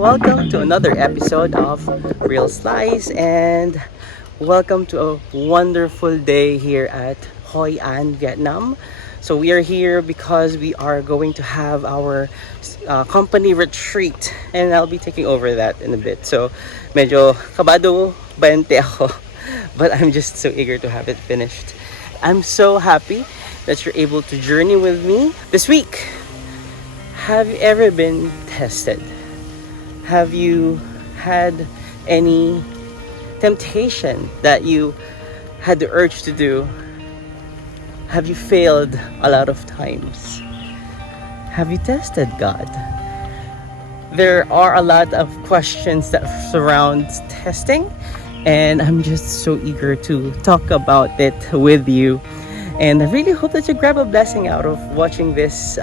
welcome to another episode of Real Slice, and welcome to a wonderful day here at Hoi An, Vietnam. So we are here because we are going to have our company retreat, and I'll be taking over that in a bit. So medyo kabado 20 ako, but I'm just so eager to have it finished. I'm so happy that you're able to journey with me this week. Have you ever been tested? Have you had any temptation that you had the urge to do? Have you failed a lot of times? Have you tested God? There are a lot of questions that surround testing, and I'm just so eager to talk about it with you. And I really hope that you grab a blessing out of watching this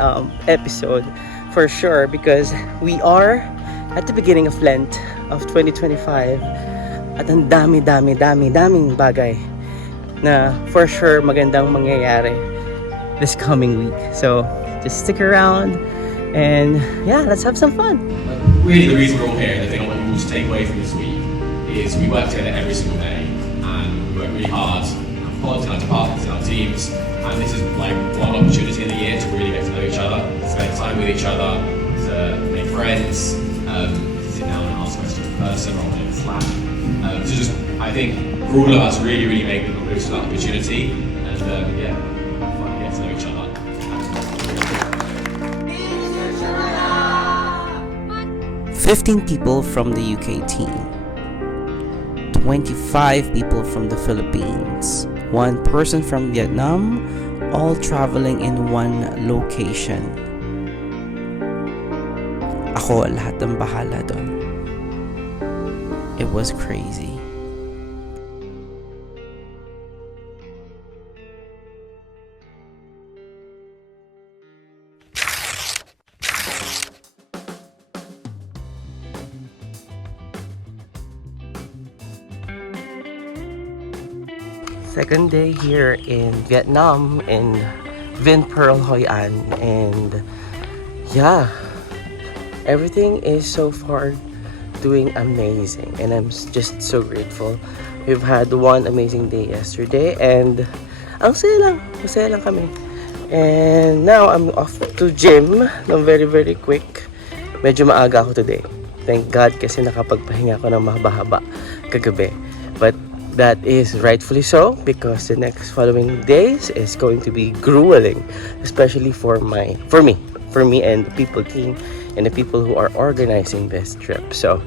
episode for sure, because we are at the beginning of Lent of 2025, at ang daming bagay na for sure magandang mangyayari this coming week. So just stick around and yeah, let's have some fun. Really, the reason we're all here, and the thing I want you all to take away from this week, is we work together every single day, and we work really hard, have pods in our departments, in our teams, and this is like one opportunity in the year to really get to know each other, spend time with each other, to make friends, sit down and ask questions in person rather than in Slack. So just, I think, for all of us, really make the most of that opportunity, and yeah, fun to get to know each other. 15 people from the UK team, 25 people from the Philippines, 1 person from Vietnam, all traveling in one location. Ako lahat ng bahala doon. It was crazy. Second day here in Vietnam in VinPearl Hoi An, and yeah, everything is so far doing amazing, and I'm just so grateful. We've had one amazing day yesterday, and ang masaya lang kami. And now I'm off to gym ng very quick. Medyo maaga ako today. Thank God, kasi nakapagpahinga ako ng mahaba-haba kagabi. But that is rightfully so, because the next following days is going to be grueling, especially for me and the people team and the people who are organizing this trip. So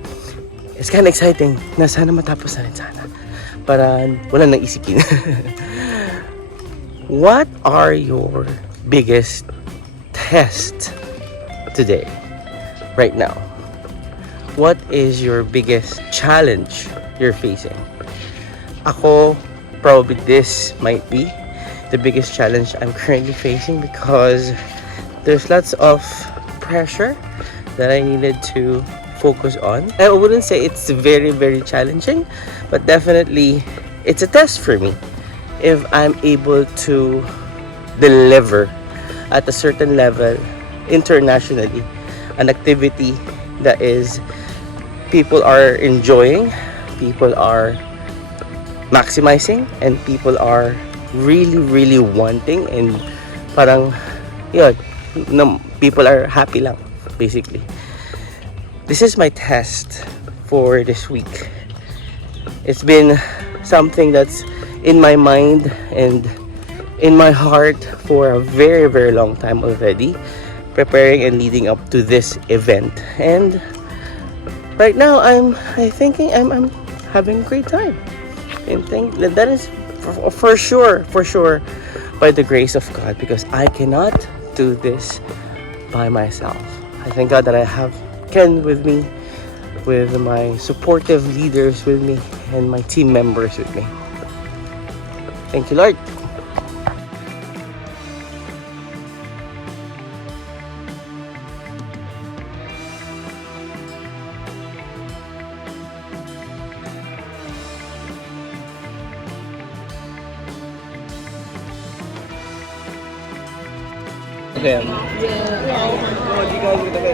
it's kind of exciting na sana matapos na rin sana para wala nang isipin. What are your biggest tests today, right now? What is your biggest challenge you're facing? Ako, probably this might be the biggest challenge I'm currently facing, because there's lots of pressure that I needed to focus on. I wouldn't say it's very challenging, but definitely it's a test for me if I'm able to deliver at a certain level internationally, an activity that is people are enjoying, people are maximizing, and people are really wanting, and parang yun, people are happy lang, basically. This is my test for this week. It's been something that's in my mind and in my heart for a very long time already, preparing and leading up to this event. And right now I'm having a great time. And that is for sure by the grace of God, because I cannot do this by myself. I thank God that I have Ken with me, with my supportive leaders with me, and my team members with me. Thank you, Lord. them. Yeah. Oh, you guys are gonna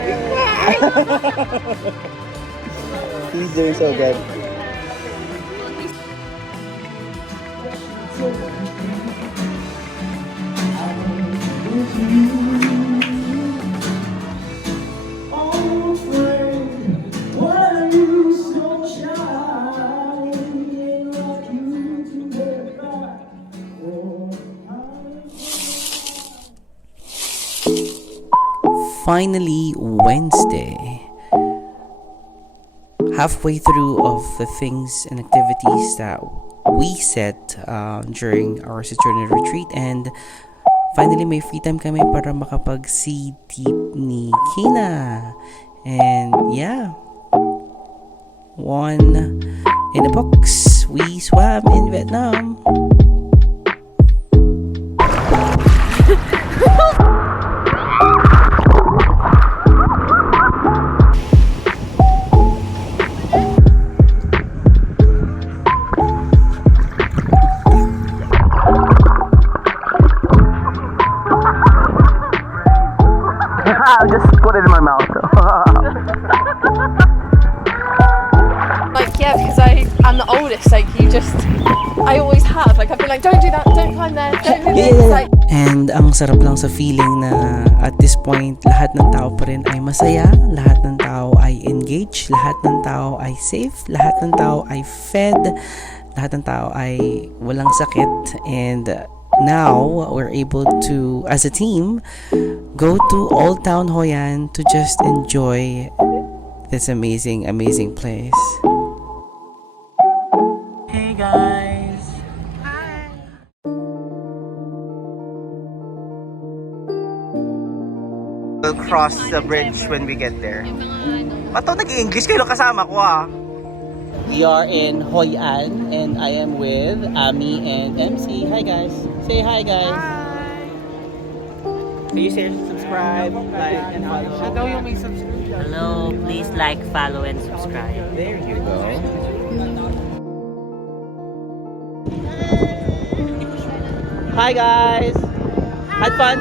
be. He's doing so good. Finally, Wednesday. Halfway through of the things and activities that we set during our Saturday retreat, and finally may free time kami para makapag-sea deep ni Kina. And yeah, one in a box. We swam in Vietnam. I'll just put it in my mouth. Like, yeah, because I'm the oldest, like, I always have, like, I've been like, don't do that, don't climb there, don't do this, like. And ang sarap lang sa feeling na at this point, lahat ng tao pa rin ay masaya, lahat ng tao ay engaged, lahat ng tao ay safe, lahat ng tao ay fed, lahat ng tao ay walang sakit, and now we're able to, as a team, go to Old Town Hoi An to just enjoy this amazing place. Hey guys! Hi! We'll cross the bridge when we get there. Bato nag-English kayo kasama ko ah. We are in Hoi An and I am with Ami and MC. Hi guys. Say hi guys. Hi! Please share, subscribe, like, and follow. Hello, please like, follow, and subscribe. There you go. Hi guys. Had fun.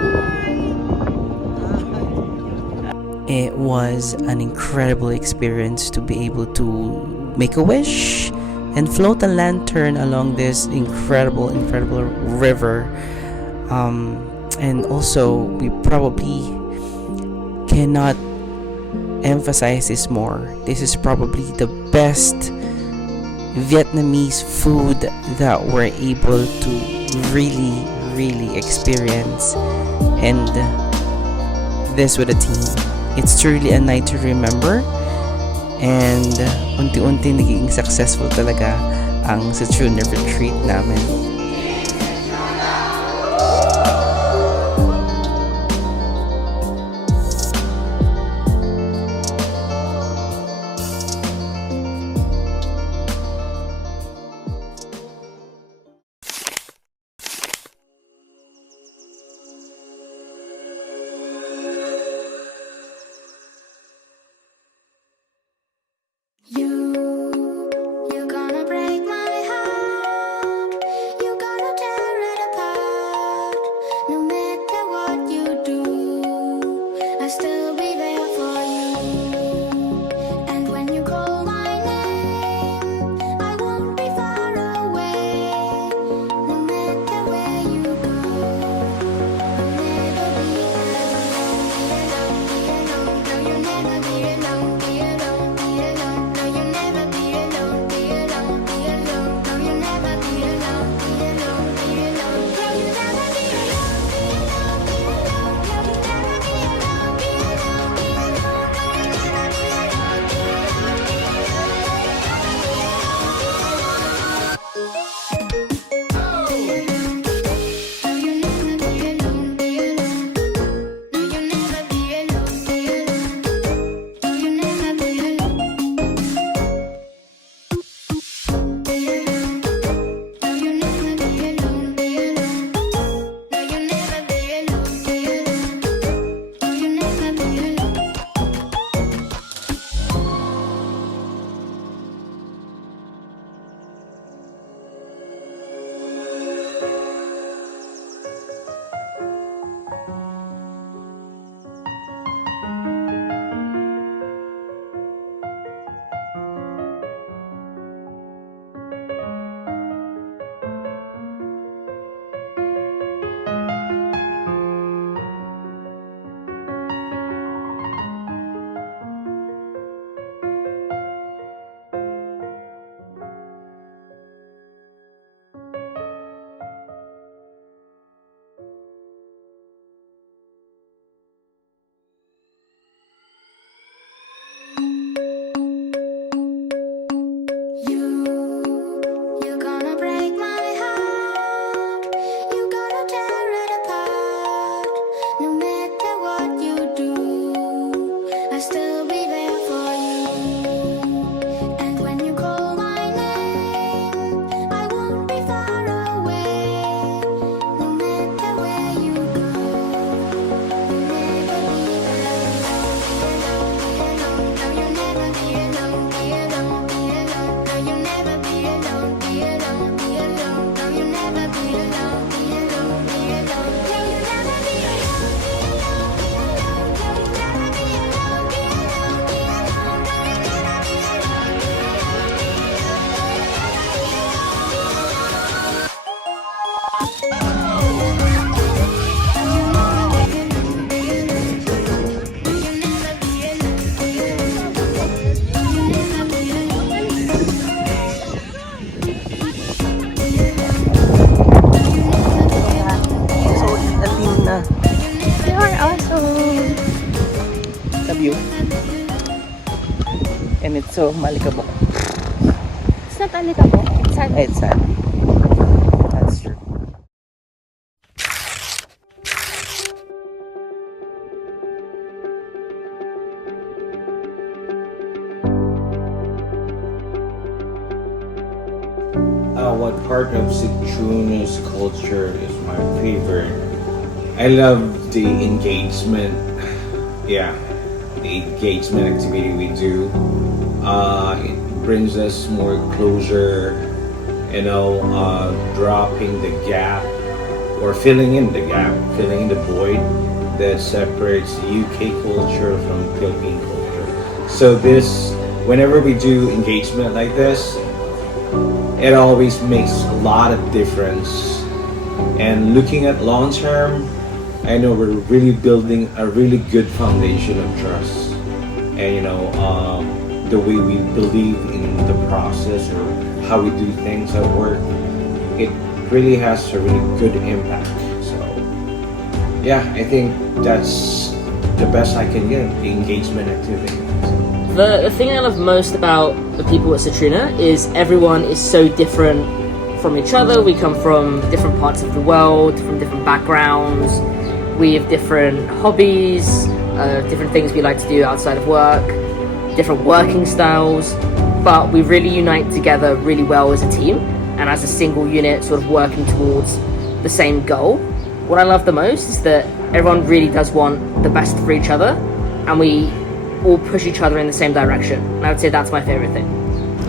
It was an incredible experience to be able to make a wish and float a lantern along this incredible river. And also, we probably cannot emphasize this more. This is probably the best Vietnamese food that we're able to really experience, and this with a team. It's truly a night to remember, and unti-unti naging successful talaga ang sa Saturday retreat namin. You gonna break my heart. You So, malikabok. It's not alikabok. It's sad. It's sad. That's true. What part of Citroen's culture is my favorite? I love the engagement. Yeah, the engagement activity we do. It brings us more closer. Dropping the gap or filling in the gap, filling in the void that separates UK culture from Philippine culture. So whenever we do engagement like this, it always makes a lot of difference. And looking at long term, I know we're really building a really good foundation of trust. And the way we believe in the process or how we do things at work, it really has a really good impact. So yeah, I think that's the best I can give, the engagement activity. The thing I love most about the people at Citruna is everyone is so different from each other. We come from different parts of the world, from different backgrounds. We have different hobbies, different things we like to do outside of work, different working styles, but we really unite together really well as a team and as a single unit, sort of working towards the same goal. What I love the most is that everyone really does want the best for each other, and we all push each other in the same direction. And I would say that's my favorite thing.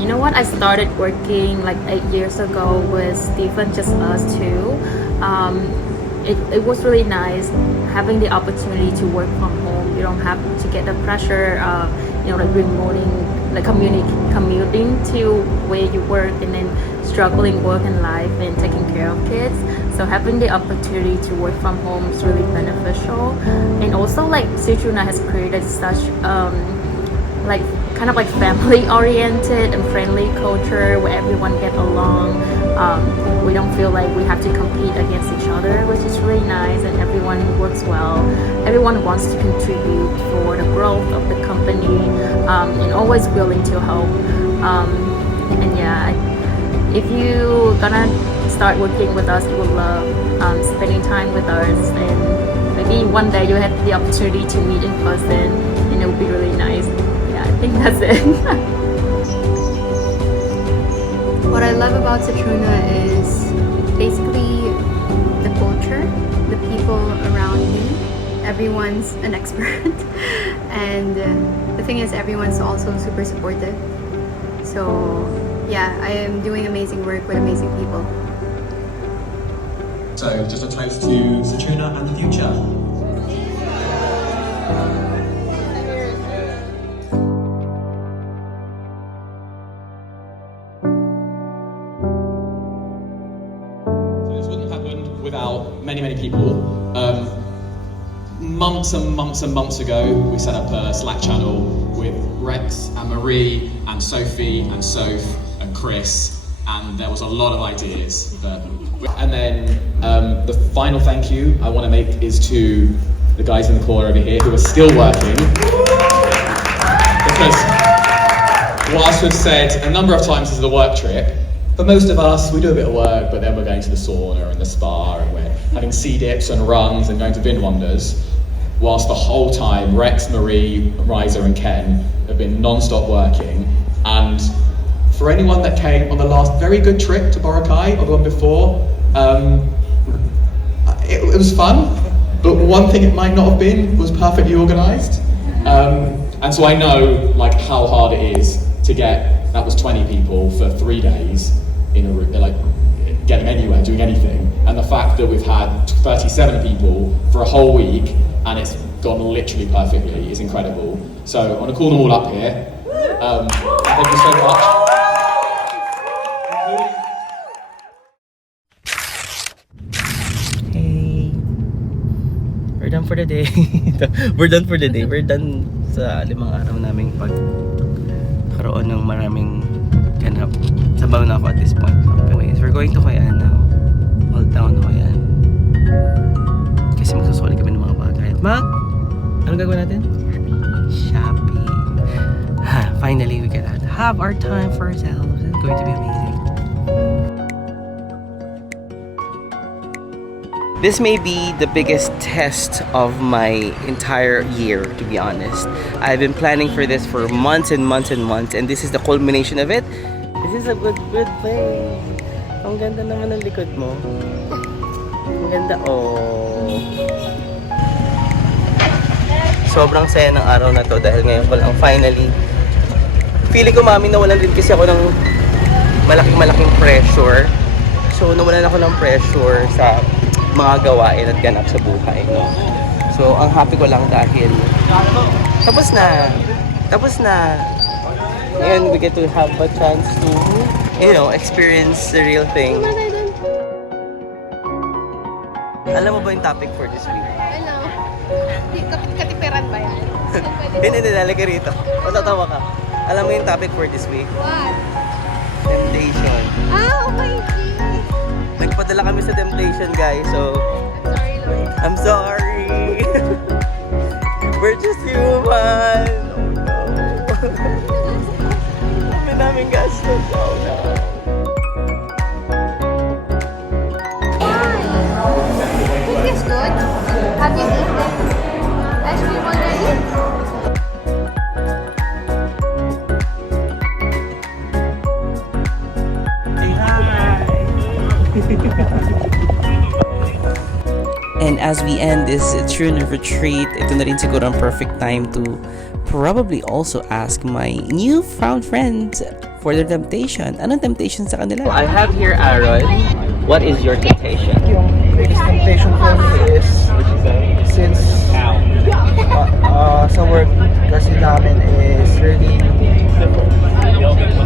You know what? I started working like 8 years ago with Stephen, just us two. It was really nice having the opportunity to work from home. You don't have to get the pressure of commuting to where you work and then struggling work and life and taking care of kids. So having the opportunity to work from home is really beneficial. And also Citruna has created such kind of family oriented and friendly culture where everyone get along. We don't feel like we have to compete against each other, which is really nice, and everyone works well. Everyone wants to contribute for the growth of the company, and always willing to help. If you gonna start working with us, you will love spending time with us, and maybe one day you have the opportunity to meet in person, and it will be really nice. I think that's it. What I love about Citruna is basically the culture, the people around me. Everyone's an expert, and the thing is, everyone's also super supportive. So yeah, I am doing amazing work with amazing people. So just a toast to Citruna and the future. Without many people. Months and months ago, we set up a Slack channel with Rex and Marie and Sophie and Soph and Chris, and there was a lot of ideas. And then the final thank you I want to make is to the guys in the corner over here who are still working. Because whilst we've said a number of times this is a work trip, for most of us, we do a bit of work, but then we're going to the sauna and the spa, and we're having sea dips and runs and going to Vin Wonders. Whilst the whole time, Rex, Marie, Riza and Ken have been non-stop working. And for anyone that came on the last very good trip to Boracay, or the one before, it was fun, but one thing it might not have been was perfectly organised. And so I know how hard it is to get, that was 20 people for 3 days, in a getting anywhere, doing anything, and the fact that we've had 37 people for a whole week and it's gone literally perfectly is incredible. So I want to call them all up here. Thank you so much. Hey, we're done for the day. We're done for the day. We're done sa 5 araw naming pagkaroon ng maraming ganap. Sabaw na ako at this point. Anyways, we're going to Hoi An now. Old Town Hoi An. Kasi magsusuli kami ng mga bagay. Anong gagawin natin? Shopping. finally we can have our time for ourselves. It's going to be amazing. This may be the biggest test of my entire year, to be honest. I've been planning for this for months and months and months, and this is the culmination of it. This is a good place. Ang ganda naman ng likod mo. Ang ganda, oh. Sobrang saya ng araw na to dahil ngayon ko lang finally. Feeling ko mami nawalan din kasi ako ng malaking pressure. So nawalan ako ng pressure sa mga gawain at ganap sa buhay, no? So ang happy ko lang dahil tapos na. Ngayon we get to have a chance to, you know, experience the real thing. Alam mo ba yung topic for this week? Hello. Katipiran ba yan? Hindi, lalagay rito. Matatawa ka. Alam mo yung topic for this week? What? Temptation. Oh my God! Nagpadala kami sa temptation, guys. So, I'm sorry. We're just human. Oh no. Kami namin gastos. Oh no. This is good. Have you eaten ice cream already? And as we end this Truna retreat, ito na rin siguro ang perfect time to probably also ask my newfound friends for their temptation. Anong temptation sa kanila? I have here Aaron. What is your temptation? Yung biggest temptation for me is since sa work kasi namin is really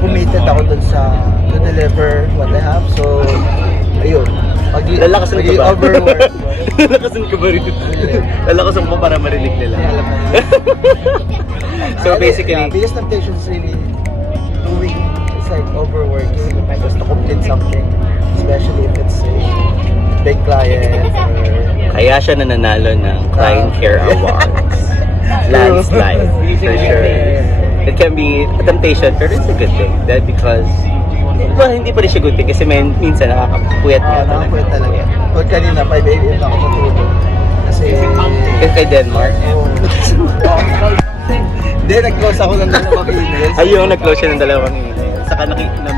committed ako dun sa to deliver what I have. So, ayun. Lalakasan ka ba? Overwork. Lalakasan ka ba rin? Lalakasan mo para marinig nila. So basically, biggest temptation is really doing, it's like overworking just to complete something, especially if it's a big client or... Kaya siya nananalo ng Client Care Awards. Landslide, for sure. It can be a temptation, pero it's a good thing. That because, well, hindi pa rin siya good thing kasi minsan nakakapuyat nga talaga. Nakakapuyat talaga. Kung kanina, 5 a.m. ako natulog. Kasi... Kay Denmark. Hindi, nag-close ako ng dalawang emails. Ayun, nag-close siya ng dalawang emails. Saka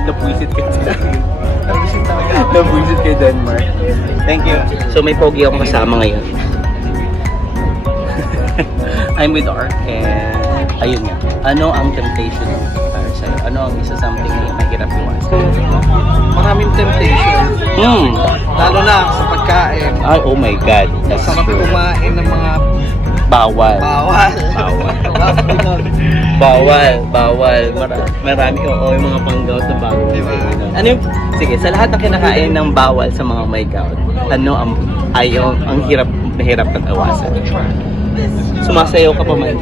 nabuisit ka sa Nabuisit talaga. Nabuisit kay Denmark. Thank you. So may pogi akong kasama ngayon. I'm with Art and ayun nga. Ano ang temptation para sa'yo? Ano ang isa something na mahirap iwasan? Maraming temptation. Lalo na sa pagkain. Ay, oh my God. That's Sarap true. kumain ng mga Bawal. Bawal. Marami, oo, yung mga panggaw sa bawal. Diba? Ano yung, sige, sa lahat ng kinakain ng bawal sa mga may gout, ano ang hirap at awasan? Sumasayaw ka pa man.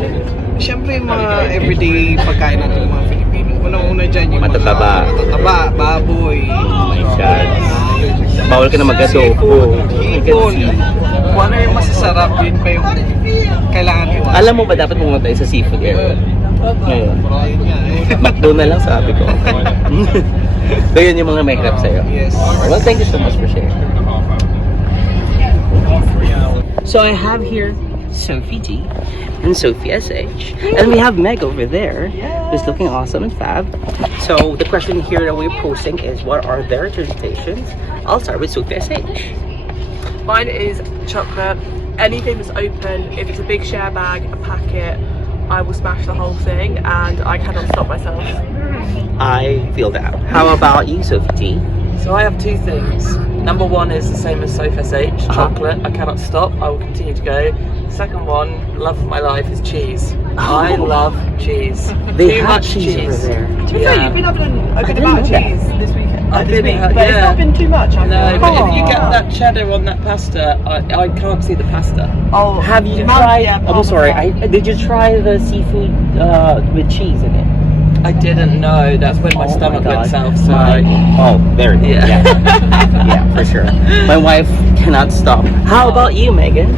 Siyempre yung mga everyday pagkain natin ng mga Filipino. Unang-una dyan yung Matataba. matataba, baboy. Oh my God. Bawal ka na mag-adobo. Hipon. Kung ano yung masasarap, yun pa yung kailangan iwasan. Alam mo ba dapat pumunta tayo sa seafood area? Ngayon. Ayun nga eh. McDo na lang sabi ko. So yun yung mga mahirap sa'yo. Yes. Well, thank you so much for sharing. So I have here Sophie G and Sophie SH, and we have Meg over there, who's looking awesome and fab. So the question here that we're posing is, what are their temptations? I'll start with Sophie SH. Mine is chocolate. Anything that's open, if it's a big share bag, a packet, I will smash the whole thing and I cannot stop myself. I feel that. How about you, Sophie T? So I have two things. Number one is the same as Sophie SH, chocolate. I cannot stop, I will continue to go. Second one, love of my life, is cheese. I love cheese. They Too have much cheese over there. To be fair, you've been having a good amount of cheese this weekend. I've been, but yeah. it's not been too much. No, but if you get that cheddar on that pasta, I can't see the pasta. Oh, Have you tried? I'm sorry. Did you try the seafood with cheese in it? I didn't know. That's when my stomach went south. So there it is. Yeah. Yeah, for sure. My wife cannot stop. How about you, Megan?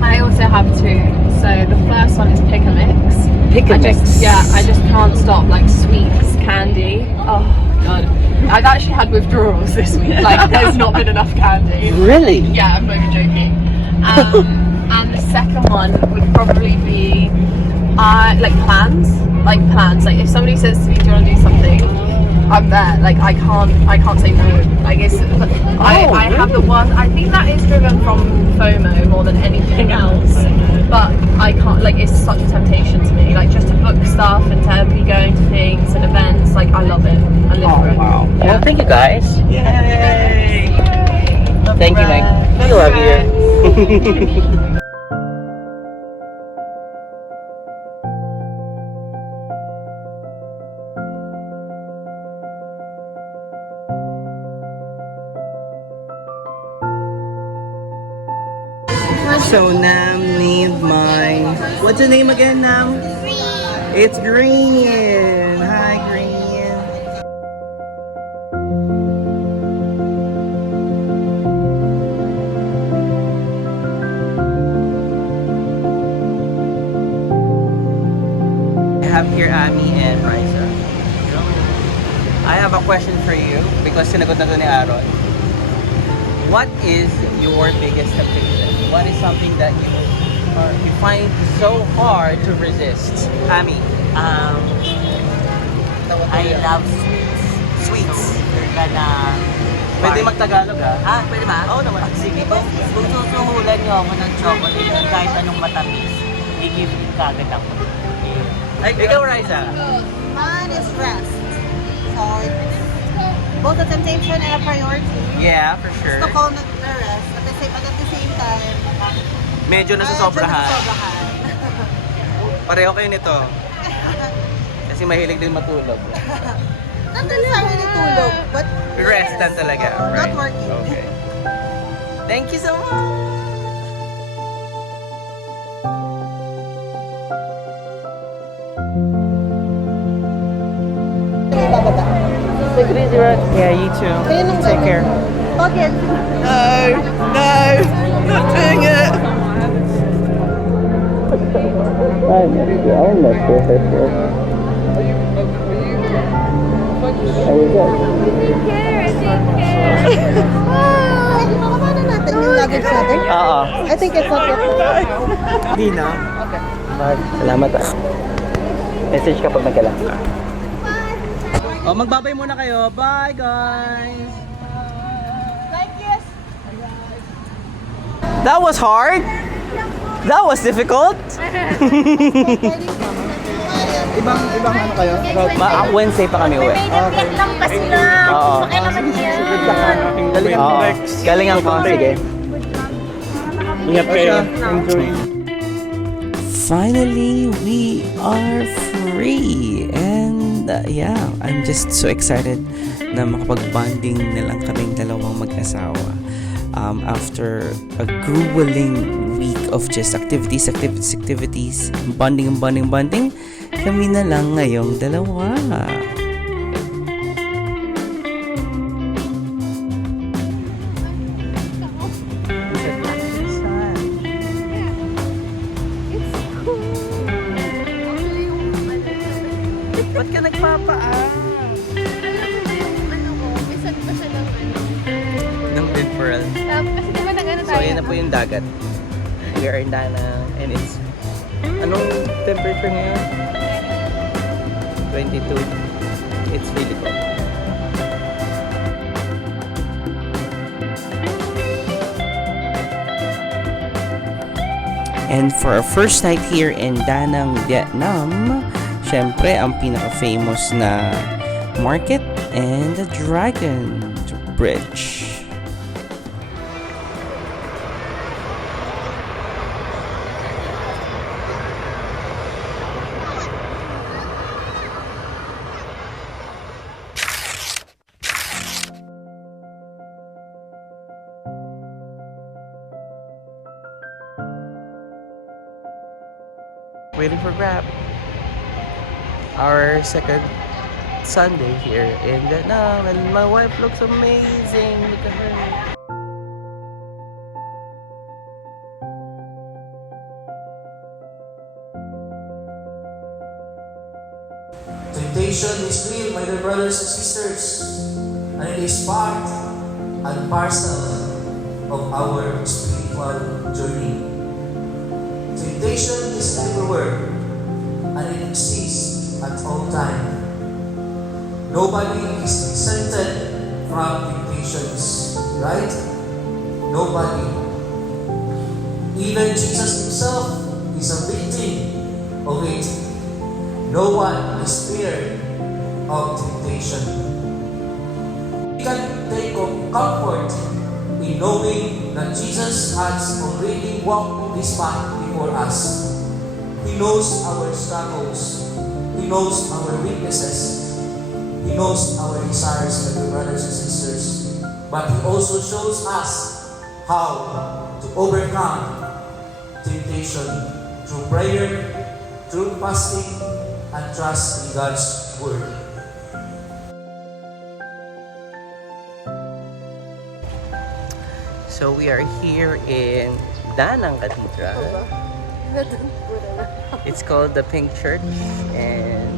I also have two. So the first one is pick a mix. Pick a mix. I just can't stop. Like sweets, candy. Oh god, I've actually had withdrawals this week. Like there's not been enough candy. Really? Yeah, I'm not even joking. And the second one would probably be like plans. Like if somebody says to me, "Do you want to do something?" I'm there. Like I can't say no. I guess I have the one. I think that is driven from FOMO more than anything else. But I can't. Like it's such a temptation to me. Like just to book stuff and to be going to things and events. Like I love it. I live for it. Wow. Yeah. Well, thank you guys. Yay! Thank you, Mike. I love you. So Nam named mine. What's the name again, Nam? Green. It's Green. Hi, Green. I have here Ami and Raisa. I have a question for you because sinagot na to ni Aaron. What is your biggest temptation? What is something that you find so hard to resist? Ami. I love sweets. Sweets. So, we're gonna... Pwede magtagalog ha? Pwede ba? Oo naman. Sige. Kung susuhulan niyo ako ng chocolate at kahit anong matamis, i-give you kagad ako. Ikaw, Raisa. Mine is rest. So it's both a temptation and a priority. Yeah, for sure. Gusto ko nag-rest but at the same time, Medyo nasusobrahan. nasusobrahan. Pareho kayo nito. Kasi mahilig din matulog. Not necessarily tulog, but Rest lang talaga. Right? not working. Okay. Thank you so much. Yeah, you too. Take care. Okay. No, not doing it. I'm not sure for sure. There we go. Paano natin yung luggage natin? Oo. I think it's not yet. Hindi na. Okay. Salamat Message ka pag nagkailangan. Oh, magbabay muna kayo. Bye, guys. That was hard. That was difficult. Ibang ano kayo? Wednesday pa kami uwi. lang kasi na. Oo. Okay naman yan. Oo. Galingan ko. Sige. Ingat kayo. Enjoy. Finally, we are free. And yeah, I'm just so excited na makapag-bonding na lang kaming dalawang mag-asawa. After a grueling week of just activities, bonding, kami na lang ngayong dalawa. Ba't ka nagpapaa? Ng VinPearl. Kasi diba nag-ano So, ayan na po yung dagat. We are in Dana and it's... Anong temperature ngayon? 22. It's really cold. And for our first night here in Da Nang, Vietnam, syempre ang pinaka-famous na market and the Dragon Bridge. Waiting for Grabe. Our second Sunday here in Vietnam, and my wife looks amazing. Look at her. temptation is real, my dear brothers and sisters, and it is part and parcel of our spiritual journey. Temptation is everywhere, and it exists at all times. Nobody is exempted from temptations, right? Nobody. Even Jesus himself is a victim of it. No one is spared of temptation. We can take comfort in knowing that Jesus has already walked this path before us. He knows our struggles. He knows our weaknesses. He knows our desires, my brothers and sisters. But He also shows us how to overcome temptation through prayer, through fasting, and trust in God's Word. So we are here in Danang Cathedral. It's called the Pink Church, and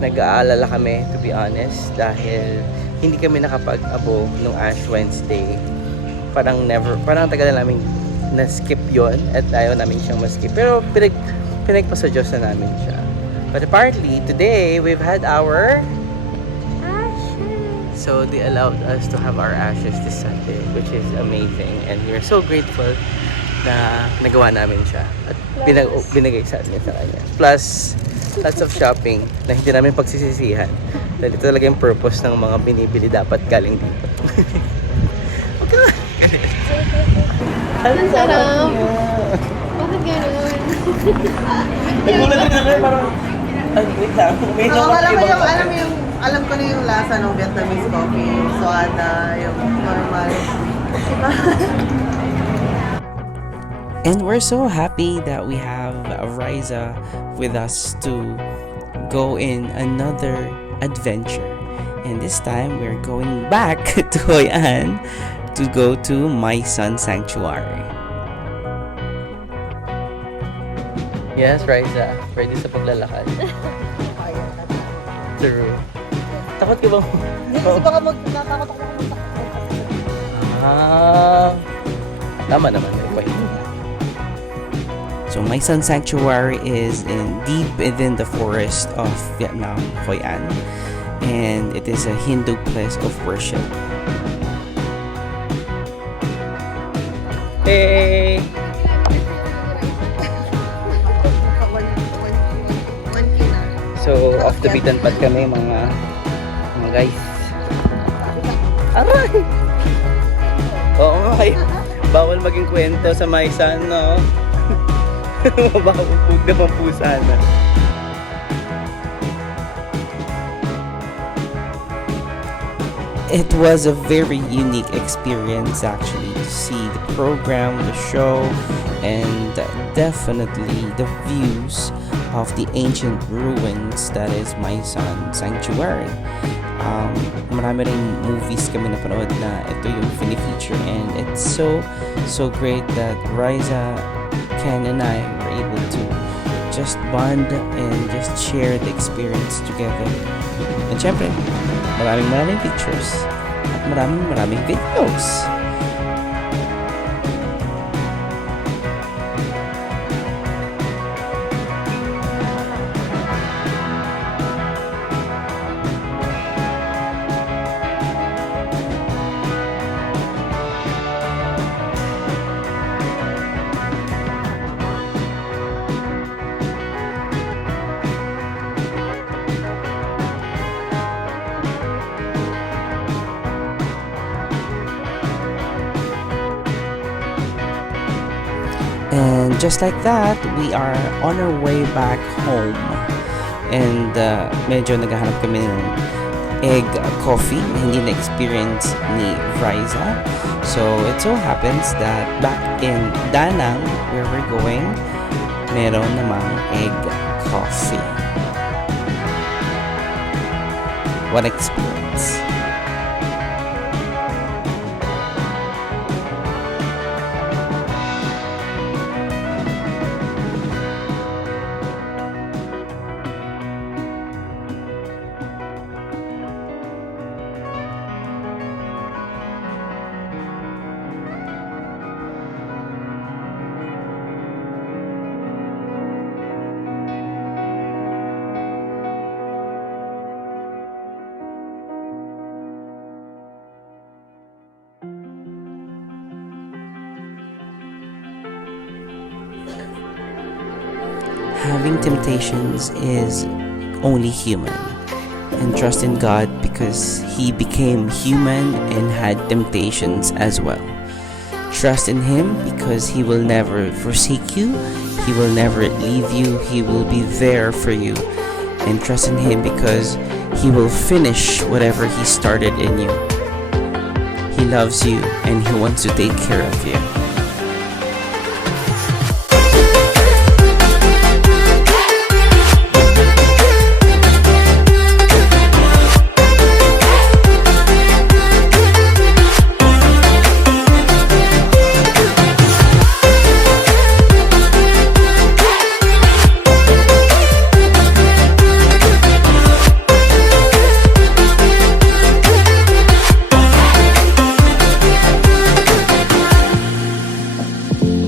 nag-aalala kami, to be honest, dahil hindi kami nakapag-above nung Ash Wednesday. Parang tagal na namin na-skip yon at ayaw namin siyang ma-skip. Pero pinagpasa Diyos na namin siya. But apparently, today, we've had our ashes. So they allowed us to have our ashes this Sunday, which is amazing. And we're so grateful na nagawa namin siya. At binigay sa amin sa kanya. Plus, lots of shopping na hindi namin pagsisisihan. Dahil ito talaga yung purpose ng mga binibili dapat galing dito. Okay. Ang sarap. Bakit gano'n? Nagulat din naman parang wait lang. May alam ko na yung lasa ng Vietnamese coffee, yung soda, yung normal. Diba? And we're so happy that we have Riza with us to go in another adventure. And this time we're going back to Hoi An to go to My Son Sanctuary. Yes, Riza. Ready sa paglalakad. True. Takot ka ba? Hindi kasi baka natakot ako magtakot. Tama naman. May point. So My Son Sanctuary is deep within the forest of Vietnam, Hoi An, and it is a Hindu place of worship. Hey! So off the beaten path kami mga guys. Aray! Oo nga kayo. Bawal maging kwento sa My Son, no? Mababog naman po sana. It was a very unique experience actually to see the program, the show, and definitely the views of the ancient ruins that is My Son Sanctuary. Marami ring movies kami napanood na ito yung fini-feature, and it's so great that Riza, Ken, and I were able to just bond and just share the experience together. And syempre, maraming pictures at maraming videos. And just like that, we are on our way back home. And medyo naghahanap kami ng egg coffee na hindi na-experience ni Riza. So it so happens that back in Danang, where we're going, meron namang egg coffee. What experience! having temptations is only human. And trust in God because He became human and had temptations as well. Trust in Him because He will never forsake you. He will never leave you. He will be there for you. And trust in Him because He will finish whatever He started in you. He loves you and He wants to take care of you.